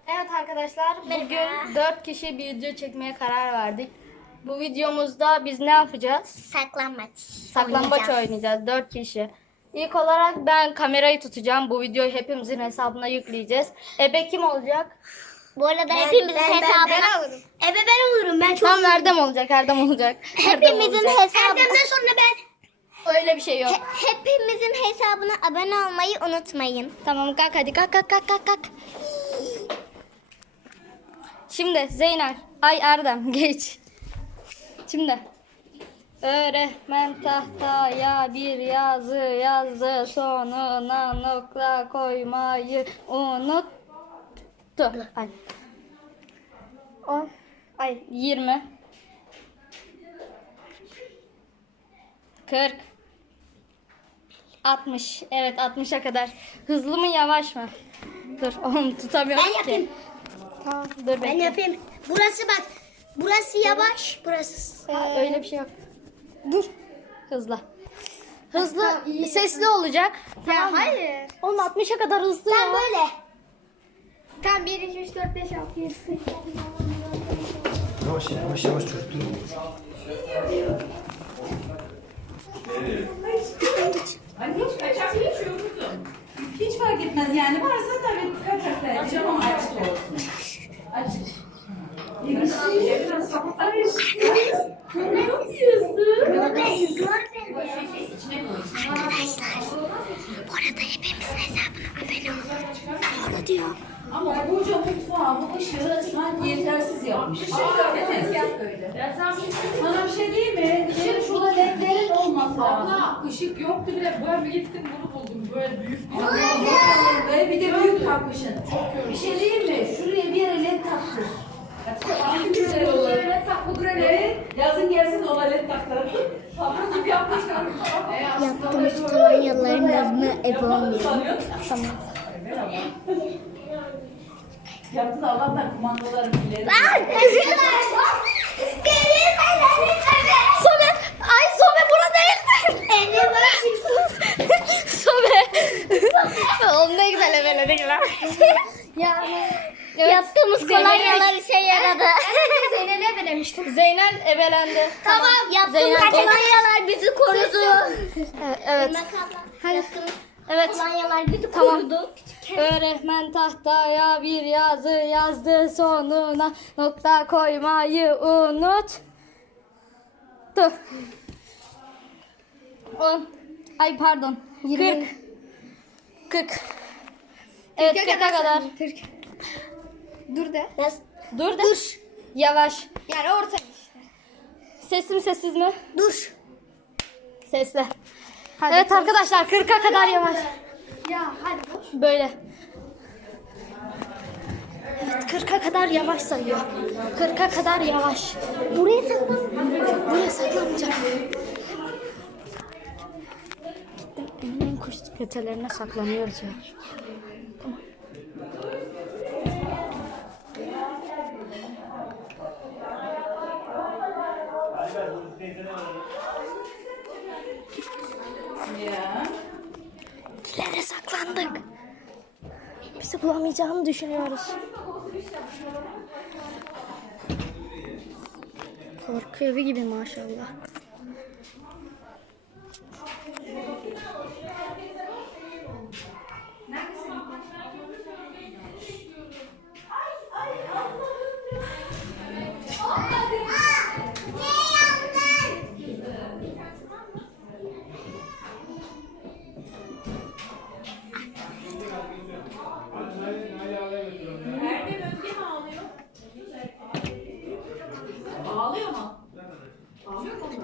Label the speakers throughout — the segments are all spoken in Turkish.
Speaker 1: Evet arkadaşlar, bugün 4 kişi bir video çekmeye karar verdik. Bu videomuzda biz ne yapacağız? Saklambaç oynayacağız 4 kişi. İlk olarak ben kamerayı tutacağım. Bu videoyu hepimizin hesabına yükleyeceğiz. Ebe kim olacak?
Speaker 2: Bu arada hepimizin hesabına...
Speaker 3: Ebe ben olurum. Ben çok
Speaker 1: Tam Erdem olacak, Erdem olacak.
Speaker 2: Hepimizin hesabına...
Speaker 3: Erdem'den sonra ben.
Speaker 1: Öyle bir şey yok.
Speaker 2: Hepimizin hesabına abone olmayı unutmayın.
Speaker 1: Tamam, kalk hadi, kalk. Şimdi Zeynel, ay Erdem geç. Şimdi öğretmen tahtaya bir yazı yazdı, sonuna nokta koymayı unuttu. Ay. 10, ay 20, 40, 60. Evet, 60'a kadar. Hızlı mı yavaş mı? Dur oğlum, tutamıyorum
Speaker 3: Ben yapayım.
Speaker 1: Tamam, dur
Speaker 3: Ben
Speaker 1: bekle.
Speaker 3: yapayım. Burası bak. Burası yavaş. Burası.
Speaker 1: Öyle bir şey yok. Dur. Hızlı. Hızlı, sesli olacak.
Speaker 3: Ya hayır.
Speaker 1: Oğlum 60'a kadar hızlı
Speaker 3: Sen
Speaker 1: ya.
Speaker 3: böyle. Tam 1, 2, 3, 4, 5, 6, 7, 8, 9, 10, 11, 12, 13, 14, 15.
Speaker 4: Yavaş çocuk.
Speaker 5: Hiç fark etmez yani. Varsa tabii kaçak edeceğim ama açık olsun. Açık. Ama koca mutfağı bu ışığı sanki yetersiz yapmış. Sana bir şey diyeyim mi? Şurada ledlerin olması lazım.
Speaker 6: Işık yoktu bile. Ben bir gittim bunu buldum. Böyle büyük bir
Speaker 5: Böyle bir de büyük takmışsın. Bir şey diyeyim mi? Şuraya bir yere led taktır.
Speaker 6: led tak bu grene.
Speaker 5: Evet. Yazın gelsin ona led taktır.
Speaker 6: Tablo gibi yapmışlar.
Speaker 2: Yaptığımız kolonyaların adını Ebe olmuyor.
Speaker 5: Tamam. Yaptı da Allah'tan kumandaları bilir.
Speaker 1: Sobe, ay Sobe burada değil. Sobe. Oğlum ne güzel ebeledik lan.
Speaker 2: Ya,
Speaker 1: Evet.
Speaker 2: yaptığımız kolonyalar işe yaradı.
Speaker 3: Zeynep'e ebelemiştim.
Speaker 1: Zeynel ebelendi.
Speaker 2: Tamam. Yaptığımız
Speaker 1: Zeynep-
Speaker 2: kolonyalar bizi korudu.
Speaker 1: Evet.
Speaker 2: Yaptığımız
Speaker 1: Evet.
Speaker 2: kolonyalar bizi
Speaker 1: Tamam.
Speaker 2: korudu.
Speaker 1: Öğretmen tahtaya bir yazı yazdı, sonuna nokta koymayı unuttu. 10, ay pardon, 40. 40. Evet, 40'a kadar.
Speaker 3: 40. Dur de.
Speaker 1: Dur da. Yavaş.
Speaker 3: Yani orta işte.
Speaker 1: Sesli mi sessiz mi?
Speaker 3: Dur.
Speaker 1: Sesli. Evet arkadaşlar, 40'a kadar yavaş.
Speaker 3: Ya hadi boş.
Speaker 1: Böyle. Evet, 40'a kadar yavaş sayıyor. 40'a kadar yavaş.
Speaker 3: Buraya saklan.
Speaker 1: Buraya saklanmayacağım. Gittim en kuş kötelerine saklanıyoruz ya. Tamam.
Speaker 5: Ya.
Speaker 1: Kilere saklandık. Bizi bulamayacağını düşünüyoruz. Korku evi gibi maşallah.
Speaker 5: Erdem Özge mi ağlıyor? Ağlıyor mu? Ağlıyor mu?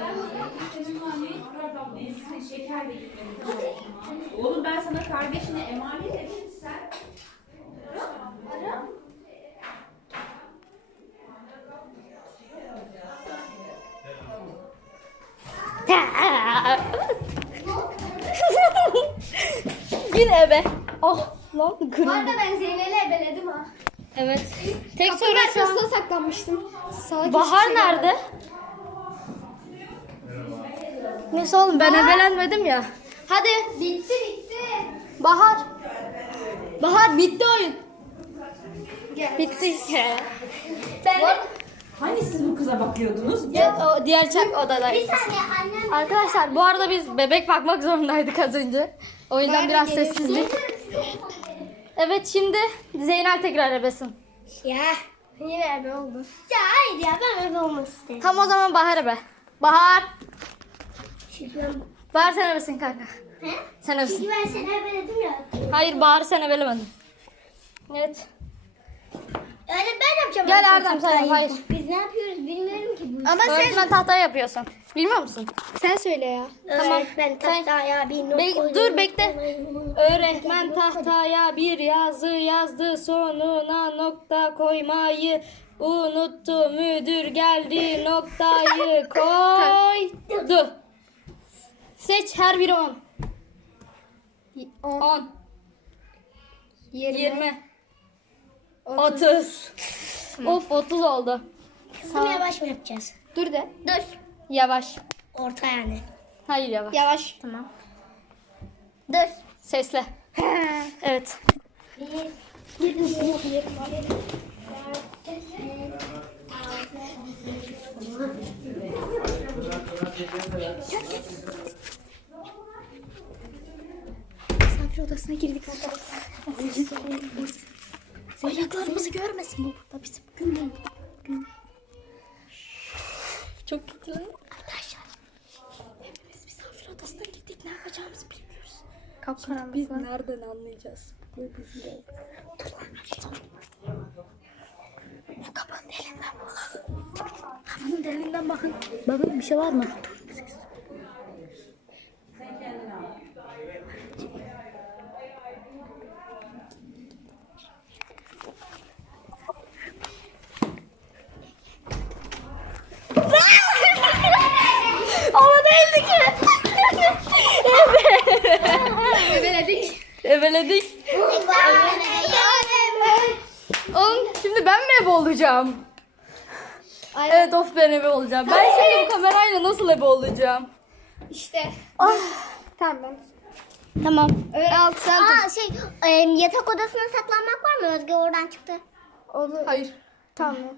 Speaker 5: Ben şeker de gitmedi. Oğlum ben sana kardeşine emanet edeyim sen.
Speaker 1: Yine ebe. Oh lan
Speaker 3: Bu
Speaker 1: kırıldı.
Speaker 3: arada ben Zeynep'e ebeledim ha.
Speaker 1: Evet. Tek
Speaker 3: Kapının
Speaker 1: soru şu an.
Speaker 3: arkasına saklanmıştım. Salak
Speaker 1: Bahar
Speaker 3: hiçbir şey
Speaker 1: nerede? Neyse oğlum, ben ebelenmedim ya. Hadi.
Speaker 3: Bitti.
Speaker 1: Bahar. Bahar bitti oyun. Bitti.
Speaker 5: Hani siz bu kıza bakıyordunuz?
Speaker 1: O diğer odadayız. Arkadaşlar bu arada biz bebek bakmak zorundaydık az önce. O yüzden biraz sessizlik. Evet şimdi Zeynel tekrar ebesin.
Speaker 3: Ya yine ebe oldu. Ya hayır ya ben ebe olmak istedim.
Speaker 1: Tam o zaman Bahar ebe. Bahar.
Speaker 3: Şükran.
Speaker 1: Bahar sen ebesin kanka.
Speaker 3: He?
Speaker 1: Sen ebesin.
Speaker 3: Çünkü ben seni ebe dedim ya.
Speaker 1: Hayır Bahar sen ebelemedin. Evet.
Speaker 3: Öyle ben yapacağım.
Speaker 1: Gel Erdem sen yap. Hayır.
Speaker 3: Biz ne yapıyoruz bilmiyorum ki bu.
Speaker 1: Ama öğretmen tahtaya yapıyorsun. Bilmiyor musun?
Speaker 3: Sen söyle ya.
Speaker 1: Tamam.
Speaker 3: Ben tahtaya bir not koydum.
Speaker 1: Dur bekle. Öğretmen tahtaya bir yazı yazdı, sonuna nokta koymayı unuttu. Müdür geldi, noktayı koydu. Seç, her biri 10. 10 20 30. Of 30 oldu.
Speaker 3: Kızım yavaş mı yapacağız?
Speaker 1: Dur de.
Speaker 3: Dur.
Speaker 1: Yavaş.
Speaker 3: Orta yani.
Speaker 1: Hayır yavaş.
Speaker 3: Yavaş.
Speaker 1: Tamam.
Speaker 3: Dur.
Speaker 1: Sesle. Evet.
Speaker 3: Misafir odasına girdik arkadaşlar. Ayaklarımızı görmesin bu burada bizim.
Speaker 1: Çok kötü lan.
Speaker 3: Arkadaşlar. Hepimiz misafir odasına girdik. Ne yapacağımızı bilmiyoruz.
Speaker 1: Biz nereden anlayacağız?
Speaker 3: Kapının deliğinden bakın.
Speaker 1: Kapının deliğinden bakın. Bakın bir şey var mı? Ama değildi ki.
Speaker 3: Ebeledik.
Speaker 1: Ebeledik. Oğlum şimdi ben mi ebe olacağım? Evet of ben ebe olacağım. Ben şimdi bu kamerayla nasıl ebe olacağım?
Speaker 3: İşte. Tamam ben.
Speaker 1: Tamam. Al sen tut.
Speaker 3: Yatak odasına saklanmak var mı? Özge oradan çıktı.
Speaker 1: Olur. Hayır.
Speaker 3: Tamam yok.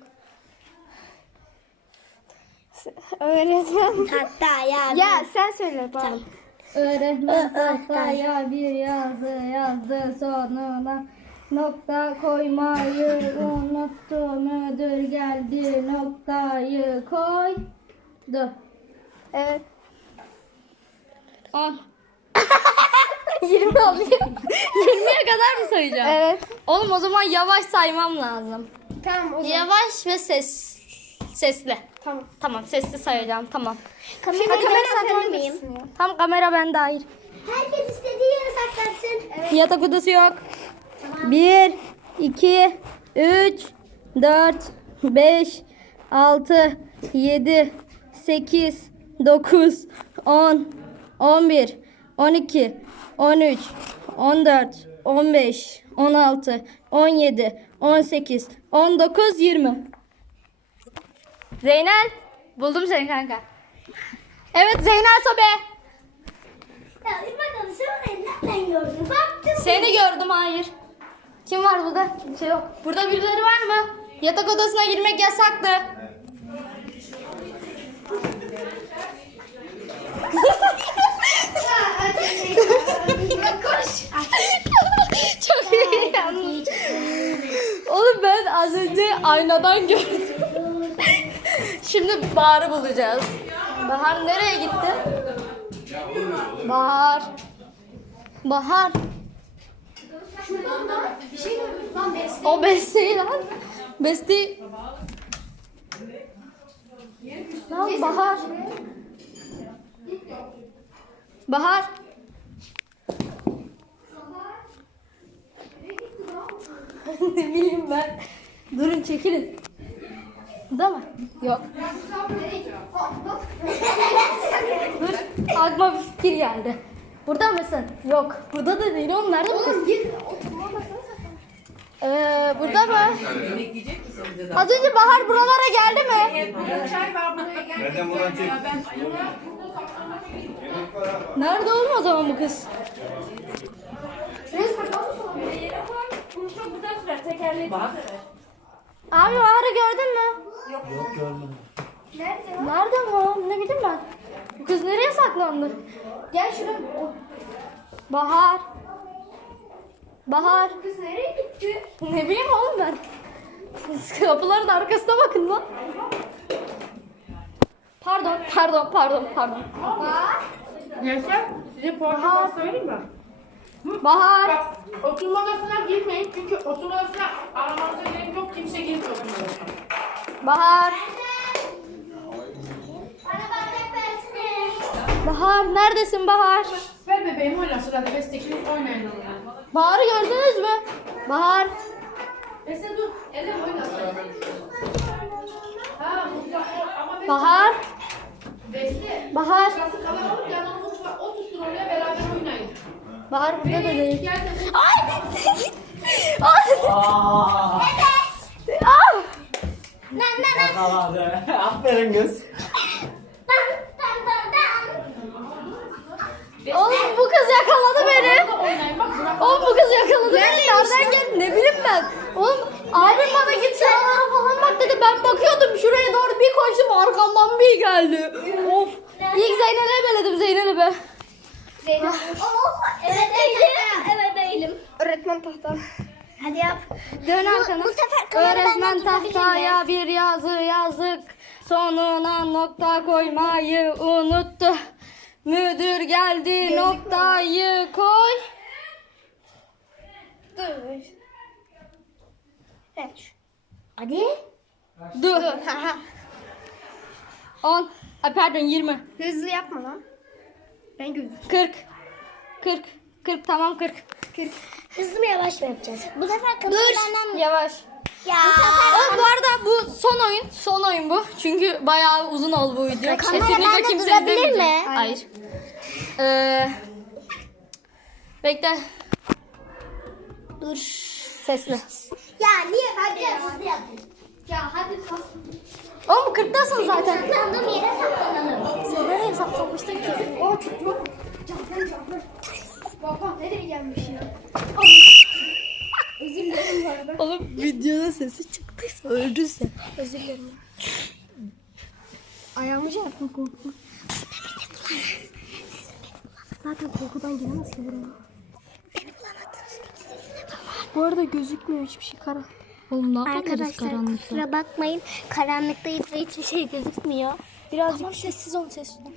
Speaker 3: Öğretmen. Hatta ya. Ya sen söyle bana. Tamam.
Speaker 1: Öğretmen tahtaya bir yazı yazdı, sonuna nokta koymayı unuttu. Müdür geldi, noktayı koydu.
Speaker 3: Evet.
Speaker 1: 10 20 alayım. 20'ye kadar mı sayacağım?
Speaker 3: Evet.
Speaker 1: Oğlum o zaman yavaş saymam lazım.
Speaker 3: Tamam o zaman.
Speaker 1: Yavaş ve sesli.
Speaker 3: Tamam.
Speaker 1: Tamam sesli sayacağım tamam.
Speaker 3: Kamera saklanır mıyım?
Speaker 1: Tam kamera bende hayır.
Speaker 3: Herkes istediği yere saklansın. Evet.
Speaker 1: Yatak odası yok. 1 2 3 4 5 6 7 8 9 10 11 12 13 14 15 16 17 18 19 20. Zeynel buldum seni kanka. Evet Zeynel Sobe.
Speaker 3: Ya bakalım sen beni nereden gördün? Baktım.
Speaker 1: Seni gördüm hayır. Kim var burada? Kimse yok. Burada birileri var mı? Yatak odasına girmek yasaktı.
Speaker 3: Koş.
Speaker 1: Çok iyi yalnız. Oğlum ben az önce aynadan gördüm. Şimdi Bahar'ı bulacağız. Bahar nereye gitti? Bahar. Bahar. O Beste'yi lan. Beste. Lan Bahar. Bahar. Ne bileyim ben. Durun çekilin. Burada mı? Yok. Dur. Aklıma bir fikir geldi. Burada mısın? Yok. Burada da değil. Oğlum nerede bu kız? Burada mı? Az önce Bahar buralara geldi mi?
Speaker 4: Nereden bulan çek?
Speaker 1: Nerede oğlum o zaman bu kız?
Speaker 6: Çok güzel sürer. Tekerleği sürer.
Speaker 1: Abi Bahar'ı gördün mü?
Speaker 4: Yok görmedim.
Speaker 1: Nerede bu? Ne bileyim ben. Bu kız nereye saklandı? Gel şuraya. Bahar. Bahar.
Speaker 3: Kız nereye gitti?
Speaker 1: Ne bileyim oğlum ben. Siz kapıların arkasına bakın lan. Pardon.
Speaker 6: Gençler size poğaça söyleyeyim mi?
Speaker 1: Bahar.
Speaker 6: Bak oturma odasına girmeyin çünkü oturma odasına aramanıza gerek yok. Kimse girmiyor oturma odasına.
Speaker 1: Bahar. Bahar neredesin Bahar?
Speaker 6: Ver bebeğim oyna sırada bestekiniz oynayın onunla.
Speaker 1: Bahar'ı gördünüz mü? Bahar.
Speaker 6: Beste dur. Eden oyna sırada. Ha mutfak ama
Speaker 1: Bahar.
Speaker 6: Beste.
Speaker 1: Bahar.
Speaker 6: Burası kalabalık yanına mutfak otursun oraya beraber oynayın.
Speaker 1: Bahar burada da değil.
Speaker 6: Gel de
Speaker 4: Yakaladı. Aferin kız.
Speaker 1: Oğlum bu kız yakaladı beni.
Speaker 6: oynayın bak bırak.
Speaker 1: Oğlum bu kız yakaladı beni. Nereden geldi ne bileyim ben. Oğlum abim bana git şuralara falan bak dedi. Ben bakıyordum şuraya doğru bir koştum arkamdan bir geldi. Of. İlk Zeynep'e beledim Zeynep'e.
Speaker 3: Zeynep. Evet değilim. Evet değilim. Öğretmen tahtan. Hadi yap.
Speaker 1: Dön arkana.
Speaker 3: Bu sefer kamerayı
Speaker 1: Öğretmen
Speaker 3: ben tutabilir
Speaker 1: tahtaya bir yazı yazdık. Sonuna nokta koymayı unuttu. Müdür geldi noktayı koy.
Speaker 3: Dur. Evet.
Speaker 2: Hadi.
Speaker 1: Dur. 10. Ay pardon 20.
Speaker 3: Hızlı yapma lan. Ben gözüm.
Speaker 1: 40. 40 tamam 40.
Speaker 2: Hızlı mı yavaş mı yapacağız? Bu sefer kapılardan
Speaker 1: Yavaş.
Speaker 2: Ya.
Speaker 1: Oğlum bu arada bu son oyun bu. Çünkü bayağı uzun oldu bu video.
Speaker 2: Kamera
Speaker 1: Kesinlikle
Speaker 2: bende
Speaker 1: kimse
Speaker 2: durabilir
Speaker 1: izlemeyecek.
Speaker 2: mi?
Speaker 1: Hayır. Bekle.
Speaker 2: Dur.
Speaker 1: Sesli.
Speaker 2: Ya niye? Hadi hızlı yapın.
Speaker 3: Ya hadi kalk.
Speaker 1: Oğlum 40'tasın zaten.
Speaker 2: Saklandığım yere saklanalım.
Speaker 1: Sen nereye saklanmıştın ki?
Speaker 3: O tutma. Canlar. Baba nereye gelmiş ya? Özür dilerim bu arada.
Speaker 1: Oğlum videoda sesi çıktıysa öldüyse.
Speaker 3: Özür dilerim. Ayağımı şey yaptım korkma. Zaten korkudan giremez ki buraya. Bu arada gözükmüyor hiçbir şey kara.
Speaker 1: Oğlum ne yapabiliriz
Speaker 2: Arkadaşlar
Speaker 1: karanlıkta?
Speaker 2: kusura bakmayın. Karanlıktayız ve hiçbir şey gözükmüyor.
Speaker 1: Birazcık tamam, sessiz ol sessiz ol.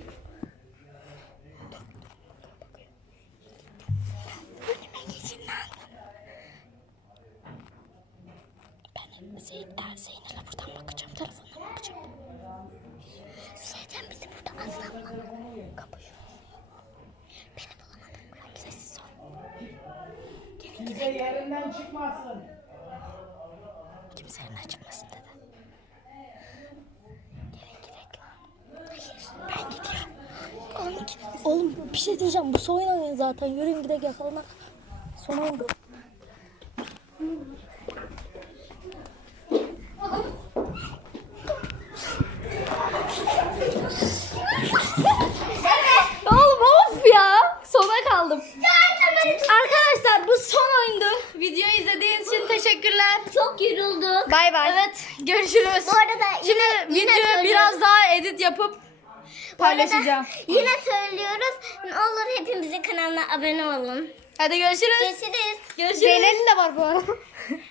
Speaker 1: Zeynep'e buradan bakacağım. Telefonuna bakacağım.
Speaker 2: Şeyden bizi burada asla bulamadı. Kapışıyor. Beni bulamadı. Bırak sessiz ol.
Speaker 5: Kimse yerinden çıkmasın.
Speaker 1: Kimsenin açılmasın dedi.
Speaker 2: Ben gidiyorum.
Speaker 1: Oğlum bir şey diyeceğim. Bu son oyun zaten. Yürüyün gidelim yakalanak. Son oyun bu. Oğlum of ya. Sona kaldım. Arkadaşlar bu son oyundu. Videoyu izlediğiniz için teşekkürler.
Speaker 2: Çok yorulduk.
Speaker 1: Bay bay. Evet görüşürüz.
Speaker 2: Bu arada
Speaker 1: Şimdi
Speaker 2: yine
Speaker 1: videoyu
Speaker 2: söylüyorum.
Speaker 1: biraz daha edit yapıp paylaşacağım.
Speaker 2: Yine söylüyoruz. Ne olur hepimizin kanalına abone olun.
Speaker 1: Hadi görüşürüz.
Speaker 2: Görüşürüz.
Speaker 1: Görüşürüz. Zeynep'in de var bu arada.